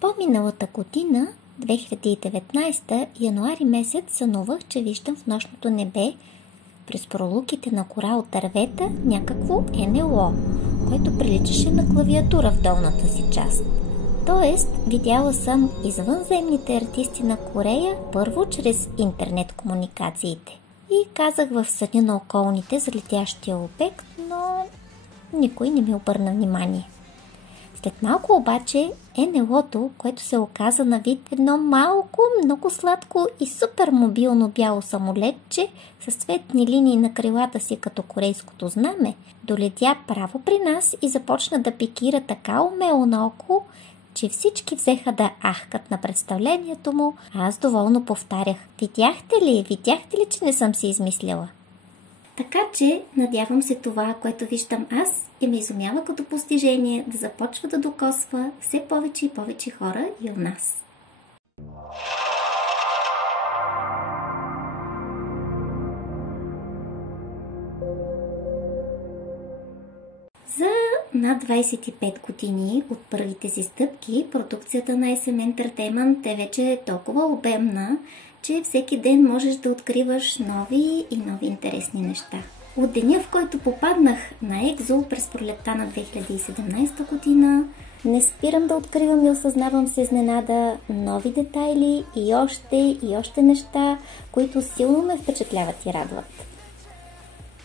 По-миналата година, 2019, януари месец, сънувах, че виждам в нощното небе през пролуките на кора от дървета някакво НЛО, което приличаше на клавиатура в долната си част. Тоест, видяла съм извънземните артисти на Корея първо чрез интернет комуникациите. И казах в съня на околните за летящия обект, но никой не ми обърна внимание. След малко обаче НЛО-то, което се оказа на вид едно малко, много сладко и супер мобилно бяло самолетче с цветни линии на крилата си като корейското знаме, долетя право при нас и започна да пикира така умело наоколо, че всички взеха да ахкат на представлението му, а аз доволно повтарях: Видяхте ли, че не съм си измисляла? Така че, надявам се това, което виждам аз, и ме изумява като постижение да започва да докосва все повече и повече хора и у нас. За над 25 години от първите си стъпки, продукцията на SM Entertainment е вече толкова обемна, че всеки ден можеш да откриваш нови и нови интересни неща. От деня, в който попаднах на Екзо през пролетта на 2017 година, не спирам да откривам и осъзнавам с изненада нови детайли и още неща, които силно ме впечатляват и радват.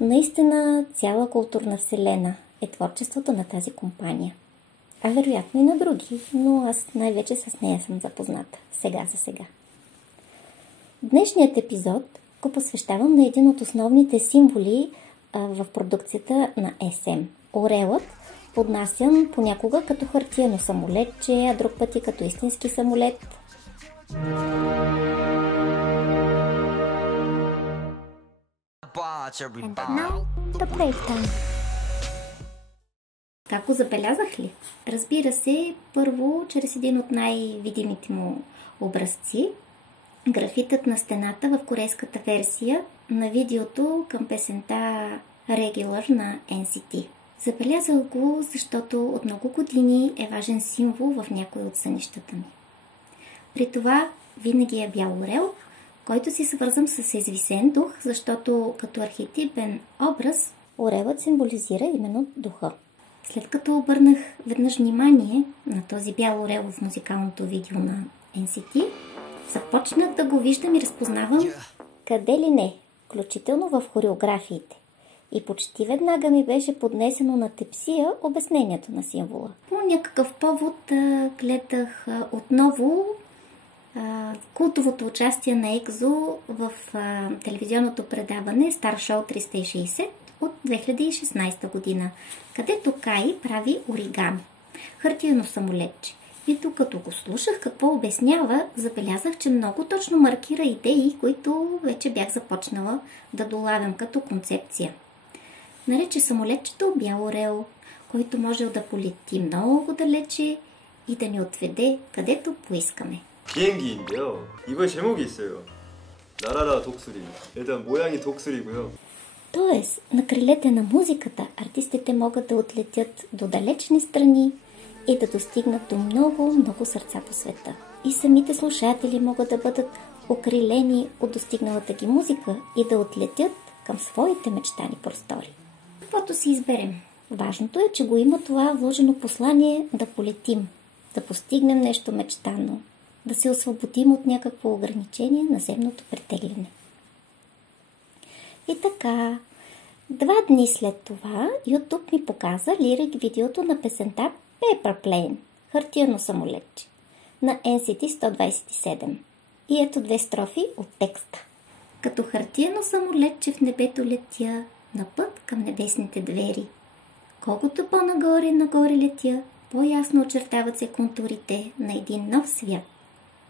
Наистина цяла културна вселена е творчеството на тази компания. А вероятно и на други, но аз най-вече с нея съм запозната. Сега за сега. Днешният епизод го посвещавам на един от основните символи в продукцията на SM – орелът, поднасян понякога като хартиено самолетче, а друг пъти като истински самолет. And now, the playtime. Как го забелязах ли? Разбира се, първо чрез един от най-видимите му образци – графитът на стената в корейската версия на видеото към песента Regular на NCT. Забелязал го, защото от много години е важен символ в някои от сънищата ми. При това винаги е бял орел, който си свързвам с извисен дух, защото като архетипен образ орелът символизира именно духа. След като обърнах веднъж внимание на този бял орел в музикалното видео на NCT, започнах да го виждам и разпознавам къде ли не, включително в хореографиите. И почти веднага ми беше поднесено на тепсия обяснението на символа. По някакъв повод гледах отново култовото участие на Екзо в телевизионното предаване Star Show 360 от 2016 година, където Кай прави оригами, хартиено самолетче. И докато го слушах какво обяснява, забелязах, че много точно маркира идеи, които вече бях започнала да долавям като концепция. Нарече самолетчето бял орел, който можел да полети много далече и да ни отведе където поискаме. 비행기인데요. 이거에 제목이 있어요. 나라라 독수리. 일단 모양이 독수리고요. Тоест, на крилете на музиката артистите могат да отлетят до далечни страни и да достигнат до много, много сърца по света. И самите слушатели могат да бъдат окрилени от достигналата ги музика и да отлетят към своите мечтани простори. Каквото си изберем. Важното е, че го има това вложено послание да полетим, да постигнем нещо мечтано, да се освободим от някакво ограничение на земното претегляне. И така, 2 дни след това YouTube ми показа лирик видеото на песента Paper Plane, хартиено самолетче, на NCT 127. И ето 2 строфи от текста. Като хартиено самолетче в небето летя, на път към небесните двери. Колкото по-нагоре летя, по-ясно очертават се контурите на един нов свят,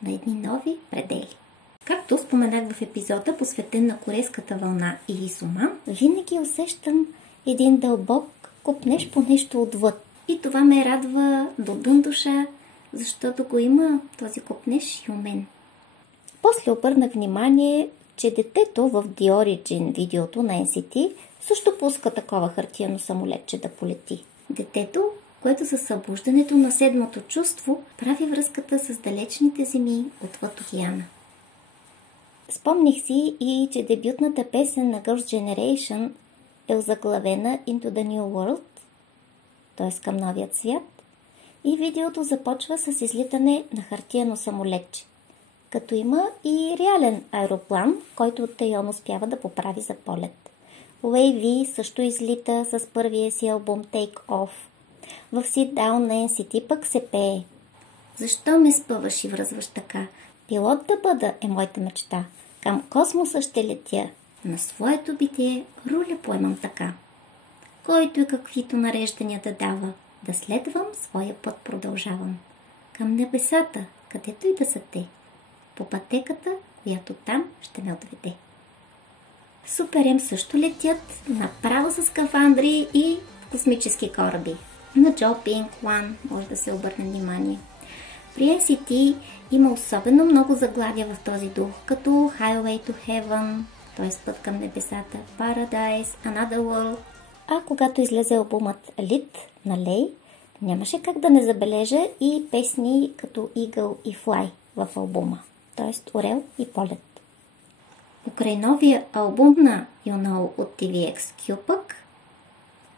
на едни нови предели. Както споменах в епизода, посветен на корейската вълна и Исума, винаги усещам един дълбок копнеж по нещо отвъд. И това ме радва до дън душа, защото го има този копнеж и у мен. После обърнах внимание, че детето в The Origin видеото на NCT също пуска такова хартиено самолетче да полети. Детето което със събуждането на седмото чувство прави връзката с далечните земи отвъд океана. Спомних си и, че дебютната песен на Girls' Generation е озаглавена Into the New World, т.е. към новият свят, и видеото започва с излитане на хартиено самолетче, като има и реален аероплан, който Тайон успява да поправи за полет. Wavy също излита с първия си албум Take Off. В Sit Down на NCT пък се пее. Защо ме спъваш и връзваш така? Пилот да бъда е моята мечта. Към космоса ще летя. На своето битие роля поемам така. Който и каквито нареждания да дава, да следвам своя път продължавам. Към небесата, където и да са те. По пътеката, която там ще ме отведе. Супер-М също летят направо с скафандри и космически кораби. На Джо Пинг One може да се обърне внимание. При NCT има особено много заглавия в този дух, като Highway to Heaven, т.е. път към небесата, Paradise, Another World. А когато излезе албумът Lit на Лей, нямаше как да не забележа и песни като Eagle и Fly в албума, т.е. Орел и полет. Покрай новия албум на You от TVXQ пък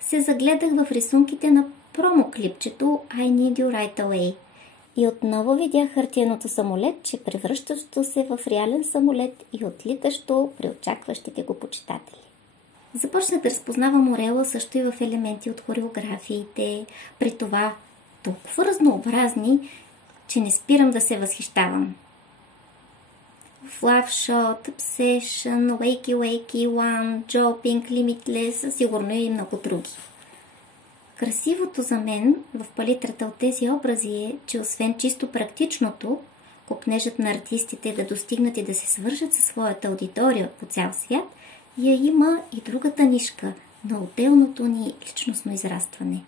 се загледах в рисунките на промо-клипчето I Need You Right Away и отново видях хартиеното самолетче, превръщащо се в реален самолет и отлитащо при очакващите го почитатели. Започнах да разпознавам Орела също и в елементи от хореографиите, при това толкова разнообразни, че не спирам да се възхищавам. В Love Shot, Obsession, Wakey Wakey One, Jopping, Limitless, сигурно и много други. Красивото за мен в палитрата от тези образи е, че освен чисто практичното, копнежът на артистите да достигнат и да се свържат със своята аудитория по цял свят, я има и другата нишка на отделното ни личностно израстване.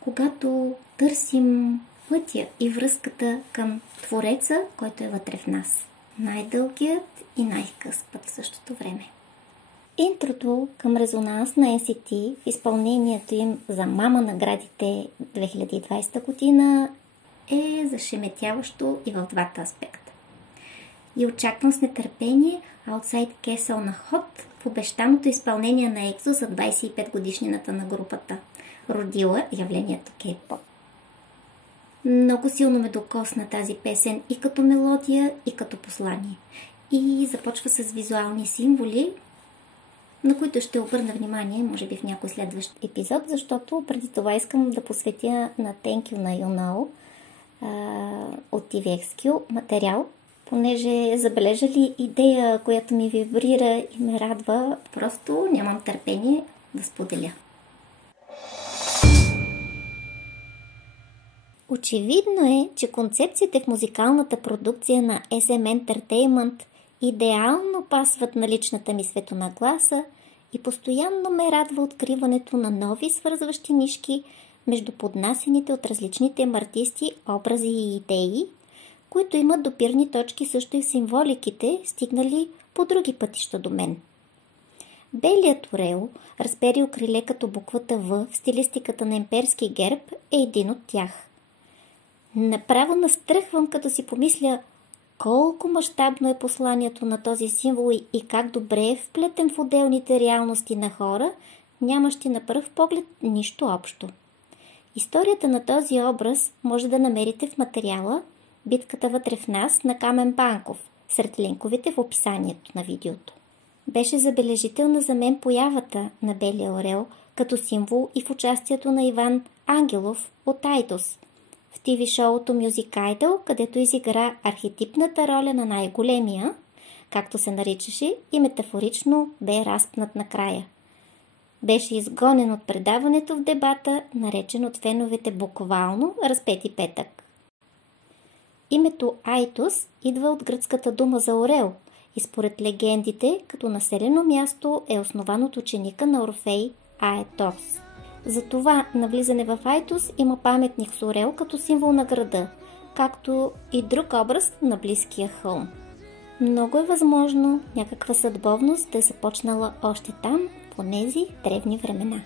Когато търсим пътя и връзката към Твореца, който е вътре в нас. Най-дългият и най-къс път в същото време. Интрото към Резонанс на NCT в изпълнението им за Мама наградите 2020 година е зашеметяващо и в двата аспекта. И очаквам с нетърпение Outside Castle на Hot в обещаното изпълнение на EXO за 25 годишнината на групата, родила явлението K-pop. Много силно ме докосна тази песен и като мелодия, и като послание. И започва с визуални символи, на които ще обърна внимание, може би в някой следващ епизод, защото преди това искам да посветя на Thank You на You Know от TVXQ материал, понеже забележали идея, която ми вибрира и ме радва, просто нямам търпение да споделя. Очевидно е, че концепциите в музикалната продукция на SM Entertainment идеално пасват на личната ми светонагласа и постоянно ме радва откриването на нови свързващи нишки между поднасените от различните им артисти образи и идеи, които имат допирни точки също и в символиките, стигнали по други пътища до мен. Белият орел, разперил криле като буквата В в стилистиката на имперски герб, е един от тях. Направо настръхвам, като си помисля колко мащабно е посланието на този символ и как добре е вплетен в отделните реалности на хора, нямащи на пръв поглед нищо общо. Историята на този образ може да намерите в материала "Битката вътре в нас" на Камен Банков, сред линковете в описанието на видеото. Беше забележителна за мен появата на Белия орел като символ и в участието на Иван Ангелов от Айдос в ТВ-шоуто Music Idol, където изигра архетипната роля на най-големия, както се наричаше, и метафорично бе разпнат накрая. Беше изгонен от предаването в дебата, наречен от феновете буквално "Разпети петък". Името Айтос идва от гръцката дума за орел и според легендите като населено място е основан от ученика на Орфей Аетос. Затова на влизане в Айтос има паметник с орел като символ на града, както и друг образ на близкия хълм. Много е възможно някаква съдбовност да е започнала още там, в онези древни времена.